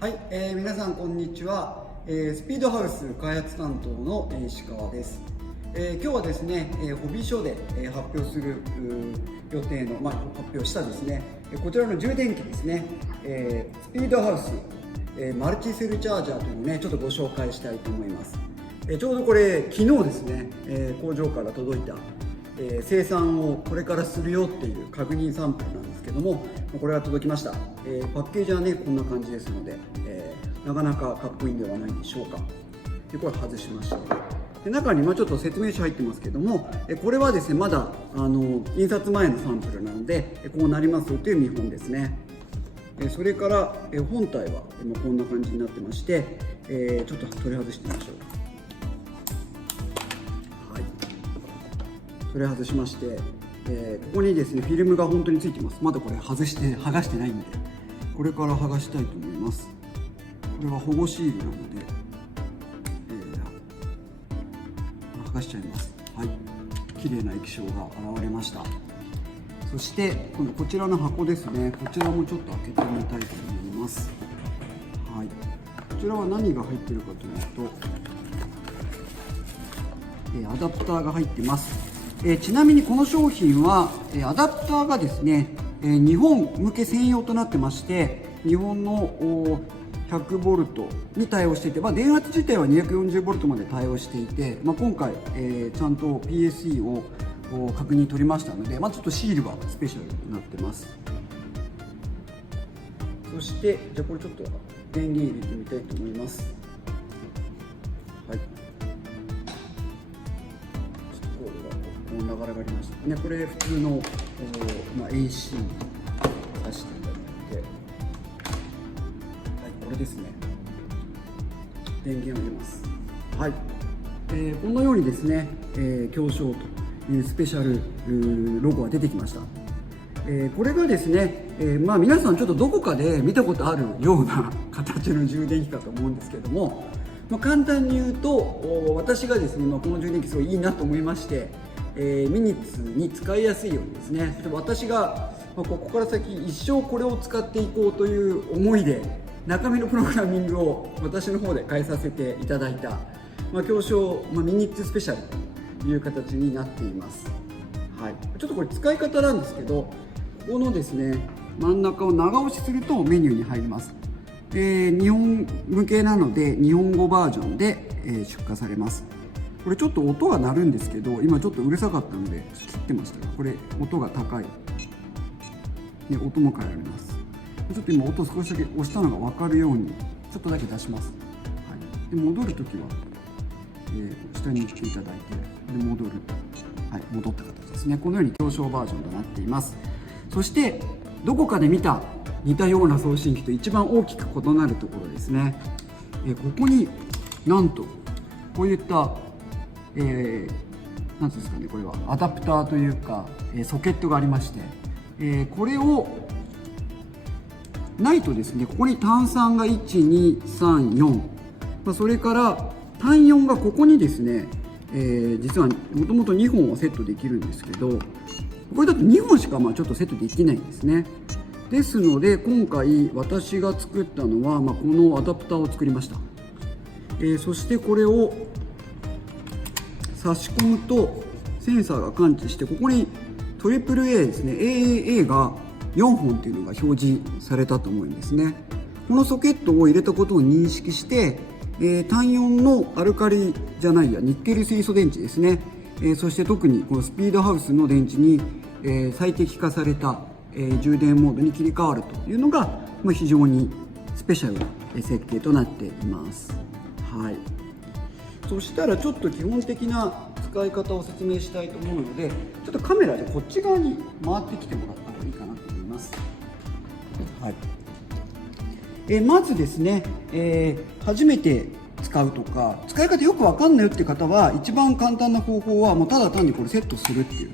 はい、皆さんこんにちは、スピードハウス開発担当の、石川です。今日はですね、ホビーショーで、発表する予定の、発表したですね、こちらの充電器ですね、スピードハウス、マルチセルチャージャーというのをねちょっとご紹介したいと思います。ちょうどこれ昨日ですね、工場から届いた生産をこれからするよっていう確認サンプルなんですけども、これが届きました。パッケージはねこんな感じですので、なかなかかっこいいんではないでしょうか。でこれ外しましょう。で中にちょっと説明書入ってますけども、これはですねまだ印刷前のサンプルなのでこうなりますよという見本ですね。それから本体はこんな感じになってまして、ちょっと取り外してみましょう。はい、取り外しまして、ここにですねフィルムが本当についてます。まだこれ剥がしてないんで、これから剥がしたいと思います。これは保護シールなので、剥がしちゃいます。はい、綺麗な液晶が現れました。そして今度こちらの箱ですね、こちらもちょっと開けてみたいと思います。はい、こちらは何が入っているかというと、アダプターが入ってます。ちなみにこの商品はアダプターがですね日本向け専用となってまして、日本の100V に対応していて、電圧自体は 240V まで対応していて、今回、ちゃんと PSE を確認取りましたので、ちょっとシールがスペシャルになってます。そしてじゃあこれちょっと電源入れてみたいと思います。はい、こう流れがありましたね。これ普通の、AC に挿していただいて、はい、これですね、電源を入れます。はい、このようにですね、強商というスペシャルロゴが出てきました。これがですね、皆さんちょっとどこかで見たことあるような形の充電器かと思うんですけれども、簡単に言うと私がですね、この充電器すごいいいなと思いまして、ミニッツに使いやすいようにですね、私がここから先一生これを使っていこうという思いで中身のプログラミングを私の方で変えさせていただいた、強商、ミニッツスペシャルという形になっています。はい、ちょっとこれ使い方なんですけど、ここのですね真ん中を長押しするとメニューに入ります。日本向けなので日本語バージョンで、出荷されます。これちょっと音が鳴るんですけど、今ちょっとうるさかったので切ってましたが、これ音が高い、音も変えられます。ちょっと今音少しだけ押したのが分かるようにちょっとだけ出します。はい、で戻るときは、下に行っていただいて、で戻る、はい、戻った形ですね。このように強商バージョンとなっています。そしてどこかで見た似たような送信機と一番大きく異なるところですね。ここになんとこういったなんていうんですかね、これはアダプターというか、ソケットがありまして、これをないとですね、ここに単3が1、2、3、4、それから単4がここにですね、実はもともと2本はセットできるんですけど、これだと2本しかちょっとセットできないんですね。ですので今回私が作ったのは、このアダプターを作りました。そしてこれを差し込むとセンサーが感知して、ここに AAA ですね、 AAA が4本っていうのが表示されたと思うんですね。このソケットを入れたことを認識して、単4のアルカリじゃないやニッケル水素電池ですね、そして特にこのスピードハウスの電池に、最適化された、充電モードに切り替わるというのが、非常にスペシャルな設計となっています。はい、そしたらちょっと基本的な使い方を説明したいと思うので、ちょっとカメラでこっち側に回ってきてもらった方がいいかなと思います。はい、まずですね、初めて使うとか使い方よく分かんないよっていう方は、一番簡単な方法はただ単にこれセットするっていう。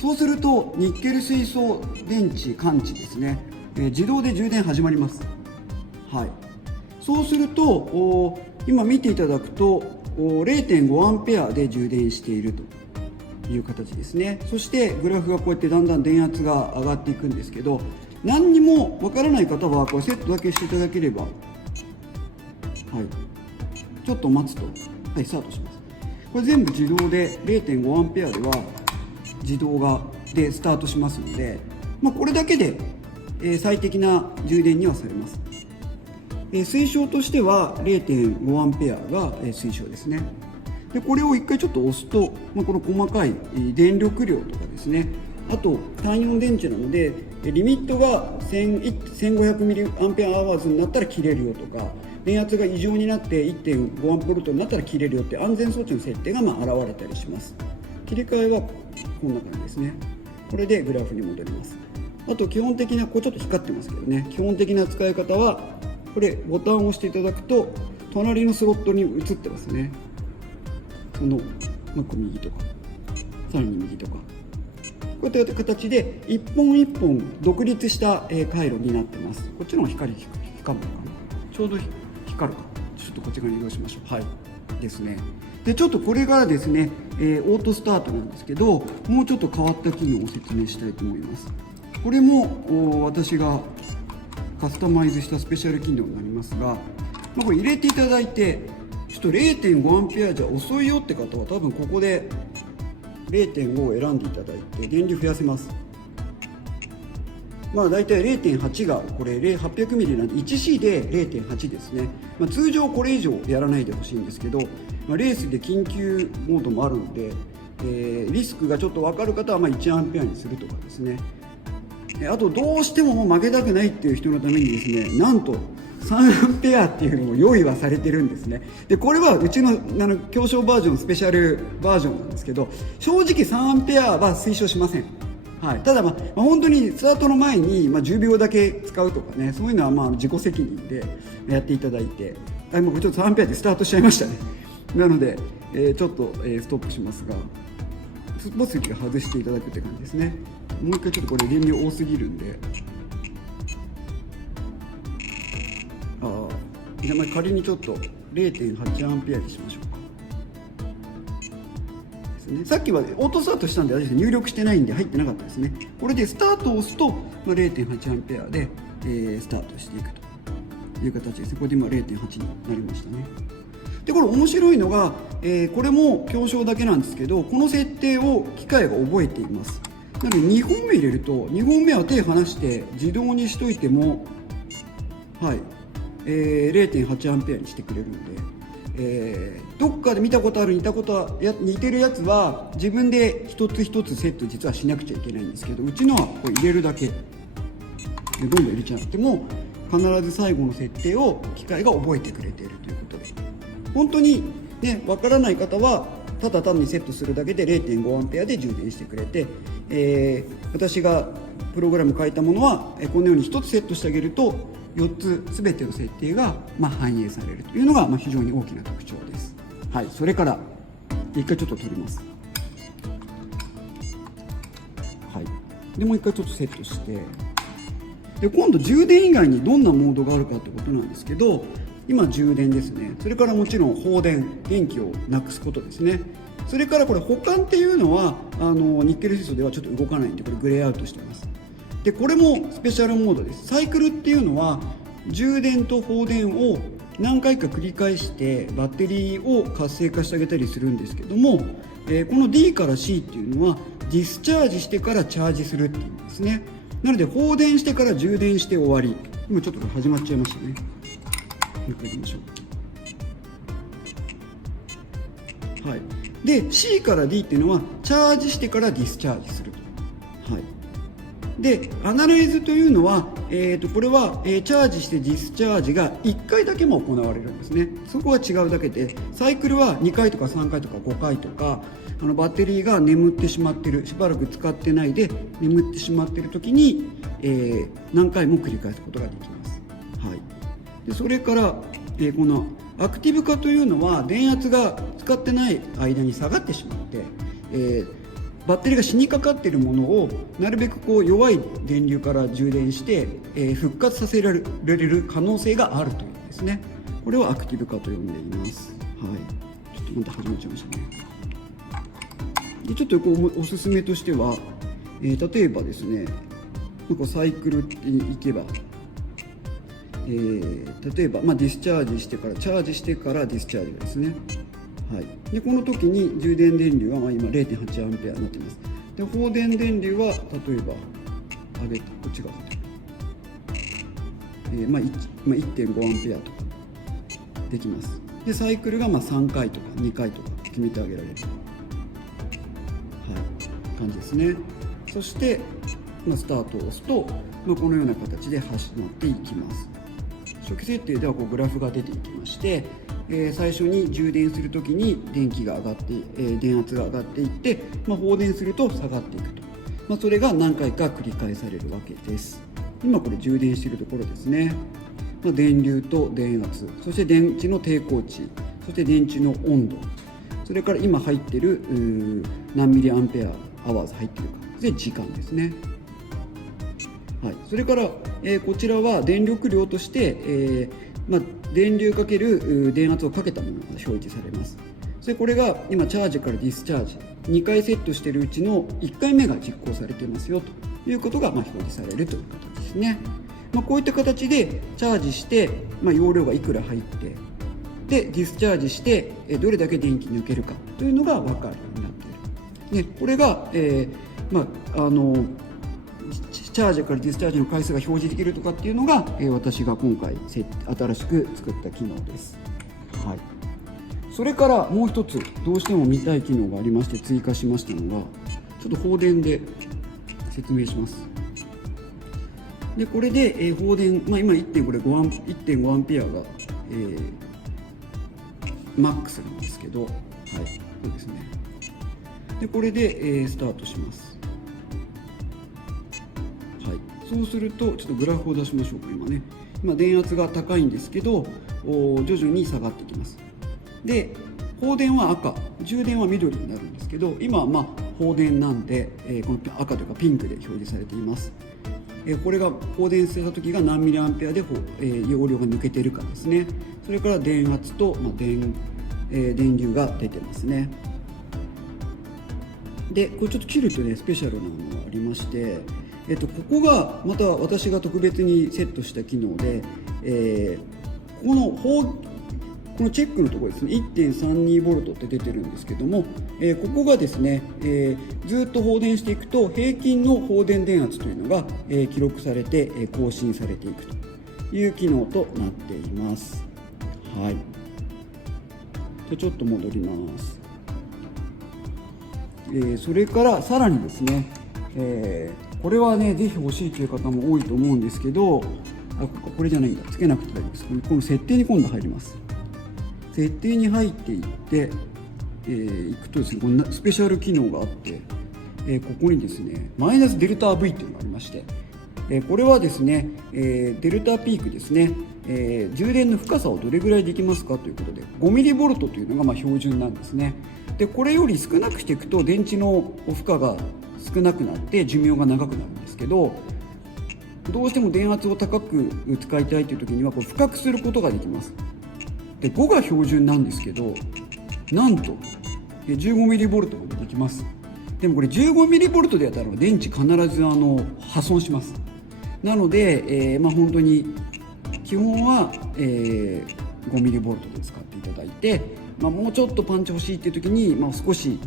そうするとニッケル水素電池感知ですね、自動で充電始まります。はい、そうすると今見ていただくと 0.5 アンペアで充電しているという形ですね。そしてグラフがこうやってだんだん電圧が上がっていくんですけど、何にもわからない方はこれセットだけしていただければ、はい、ちょっと待つと、はい、スタートします。これ全部自動で 0.5 アンペアでは自動でスタートしますので、これだけで最適な充電にはされます。推奨としては 0.5 アンペアが推奨ですね。でこれを1回ちょっと押すと、この細かい電力量とかですね、あと単4電池なのでリミットが1500ミリアンペアアワーズになったら切れるよとか、電圧が異常になって 1.5 アンプボルトになったら切れるよって安全装置の設定が現れたりします。切り替えはこんな感じですね。これでグラフに戻ります。あと基本的な、これちょっと光ってますけどね、基本的な使い方はこれボタンを押していただくと隣のスロットに移ってますね。その右とかさらに右とか、こういった形で一本一本独立した回路になってます。こっちの方が光るのかな、ちょうど光るか、ちょっとこっち側に移動しましょう。はいですね。でちょっとこれがですね、オートスタートなんですけど、もうちょっと変わった機能を説明したいと思います。これも私がカスタマイズしたスペシャル機能になりますが、これ入れていただいて、ちょっと 0.5 アンペアじゃ遅いよって方は多分ここで 0.5 を選んでいただいて電流増やせます。大体 0.8 がこれ800ミリなんで 1C で 0.8 ですね。通常これ以上やらないでほしいんですけど、レースで緊急モードもあるので、リスクがちょっと分かる方は1アンペアにするとかですね。あとどうしてももう負けたくないっていう人のためにですね、なんと3アンペアっていうのも用意はされてるんですね。でこれはうちの強小バージョンスペシャルバージョンなんですけど、正直3アンペアは推奨しません。はい、ただ本当にスタートの前に10秒だけ使うとかね、そういうのは自己責任でやっていただいて、もうちょっと3アンペアでスタートしちゃいましたね。なので、ちょっと、ストップしますが、ボスが外していただくって感じですね。もう一回ちょっとこれ電流多すぎるんで、じゃあ仮にちょっと 0.8 アンペアにしましょうか。さっきはオートスタートしたんで入力してないんで入ってなかったですね。これでスタートを押すと 0.8 アンペアでスタートしていくという形ですね。これで今 0.8 になりましたね。でこれ面白いのが、これも強小だけなんですけど、この設定を機械が覚えています。なので2本目入れると、2本目は手離して自動にしといても、はい、0.8 アンペアにしてくれるんで、どっかで見たことある似てるやつは自分で一つ一つセット実はしなくちゃいけないんですけど、うちのはこれ入れるだけでどんどん入れちゃっても必ず最後の設定を機械が覚えてくれているということで、本当にねわからない方はただ単にセットするだけで 0.5 アンペアで充電してくれて、私がプログラム書いたものはこのように1つセットしてあげると4つ全ての設定が反映されるというのが非常に大きな特徴です。はい、それから一回ちょっと取ります。はい、でもう一回ちょっとセットして、で今度充電以外にどんなモードがあるかってことなんですけど、今充電ですね。それからもちろん放電、電気をなくすことですね。それからこれ保管っていうのはニッケル水素ではちょっと動かないんで、これグレーアウトしてます。でこれもスペシャルモードです。サイクルっていうのは充電と放電を何回か繰り返してバッテリーを活性化してあげたりするんですけども、この D から C っていうのはディスチャージしてからチャージするっていうんですね。なので放電してから充電して終わり。今ちょっと始まっちゃいましたね。もう一回やりましょう。はい、で C から D っていうのはチャージしてからディスチャージすると。はい、でアナライズというのは、これは、チャージしてディスチャージが1回だけも行われるんですね。そこは違うだけで、サイクルは2回とか3回とか5回とか、バッテリーが眠ってしまってる、しばらく使ってないで眠ってしまっている時に、何回も繰り返すことができます。はい、でそれから、このアクティブ化というのは電圧が使ってない間に下がってしまって、バッテリーが死にかかっているものをなるべく弱い電流から充電して、復活させられる可能性があるというんですね。これをアクティブ化と呼んでいます。はい、ちょっとまた始まっちゃいましたね。でちょっとおすすめとしては、例えばですね、サイクルっていけば、例えば、ディスチャージしてからチャージしてからディスチャージですね。はい、でこの時に充電電流は今 0.8 アンペアになっています。で放電電流は例えば上げてこっち側1.5 アンペアとかできます。でサイクルが3回とか2回とか決めてあげられる、感じですね。そして、スタートを押すと、このような形で始まっていきます。初期設定ではグラフが出ていきまして、最初に充電するときに電気が上がって、電圧が上がっていって、放電すると下がっていくと、それが何回か繰り返されるわけです。今これ充電しているところですね。電流と電圧、そして電池の抵抗値、そして電池の温度、それから今入っている何ミリアンペアアワーズ入っているかで時間ですね。それから、こちらは電力量として、電流かける電圧をかけたものが表示されます。それこれが今チャージからディスチャージ2回セットしているうちの1回目が実行されていますよということが表示されるという形ですね。こういった形でチャージして、容量がいくら入ってでディスチャージしてどれだけ電気抜けるかというのが分かるようになっている。これが、チャージからディスチャージの回数が表示できるとかっていうのが、私が今回新しく作った機能です。それからもう一つどうしても見たい機能がありまして追加しましたのが、ちょっと放電で説明します。でこれで、放電、今 1.5 アンペアが、マックスなんですけど、そうですね。でこれで、スタートします。そうするとちょっとグラフを出しましょうか。今電圧が高いんですけど徐々に下がってきます。で放電は赤、充電は緑になるんですけど、今は放電なんで、この赤というかピンクで表示されています。これが放電された時が何ミリアンペアで、容量が抜けているかですね。それから電圧と、電流が出てますね。でこれちょっと切るとねスペシャルなものがありまして、ここがまた私が特別にセットした機能で、このチェックのところですね 1.32V って出てるんですけども、ここがですね、ずっと放電していくと平均の放電電圧というのが、記録されて、更新されていくという機能となっています。じゃちょっと戻ります。それからさらにですね、これはねぜひ欲しいという方も多いと思うんですけど、これじゃないんだ、つけなくて大丈夫です。この設定に今度入ります。設定に入っていっていくとですね、このスペシャル機能があって、ここにですねマイナスデルタ V というのがありまして、これはですね、デルタピークですね、充電の深さをどれぐらいできますかということで 5mV というのが標準なんですね。でこれより少なくしていくと電池の負荷が少なくなって寿命が長くなるんですけど、どうしても電圧を高く使いたいという時には深くすることができます。で5が標準なんですけど、なんと 15mV までできます。でもこれ 15mV でやったら電池必ず破損します。なので、本当に基本は、5mV で使っていただいて、もうちょっとパンチ欲しいっていう時に、少し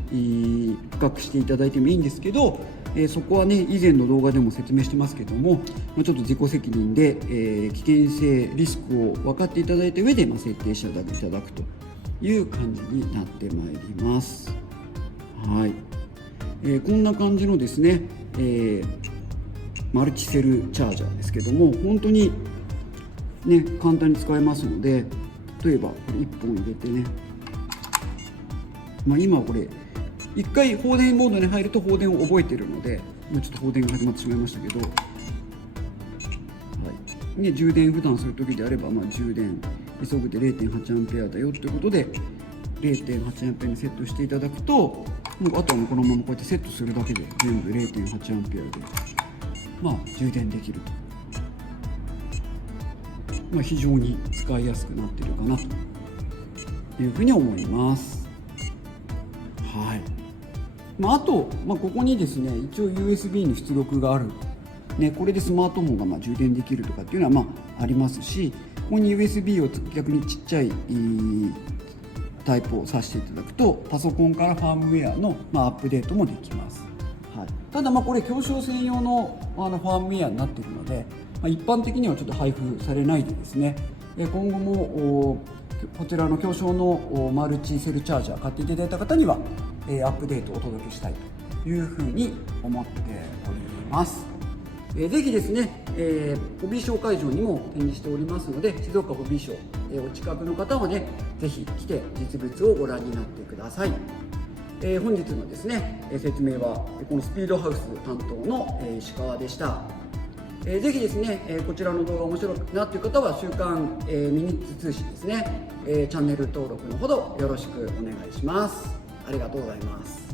深くしていただいてもいいんですけど、そこはね以前の動画でも説明してますけども、ちょっと自己責任で、危険性リスクを分かっていただいた上で、設定していただくという感じになってまいります。こんな感じのですね、マルチセルチャージャーですけども、本当にね簡単に使えますので、例えばこれ1本入れてね、今これ1回放電モードに入ると放電を覚えているので、ちょっと放電が始まってしまいましたけど、充電普段する時であれば、充電急ぐで 0.8 アンペアだよということで 0.8 アンペアにセットしていただくと、もうあとはこのままこうやってセットするだけで全部 0.8 アンペアで、充電できると、非常に使いやすくなっているかなというふうに思います。あと、ここにですね一応 USB の出力がある、これでスマートフォンが充電できるとかっていうのはありますし、ここに USB を逆にちっちゃいタイプを挿していただくとパソコンからファームウェアのアップデートもできます。はい、ただこれ狭小専用のファームウェアになっているので、一般的にはちょっと配布されないでですね、今後もこちらの狭小のマルチセルチャージャー買っていただいた方にはアップデートをお届けしたいというふうに思っております。ぜひですね、ホビーショー会場にも展示しておりますので、静岡ホビーショー、お近くの方はねぜひ来て実物をご覧になってください。本日のですね説明はこのスピードハウス担当の石川でした。ぜひですねこちらの動画面白いなという方は週刊ミニッツ通信ですねチャンネル登録のほどよろしくお願いします。ありがとうございます。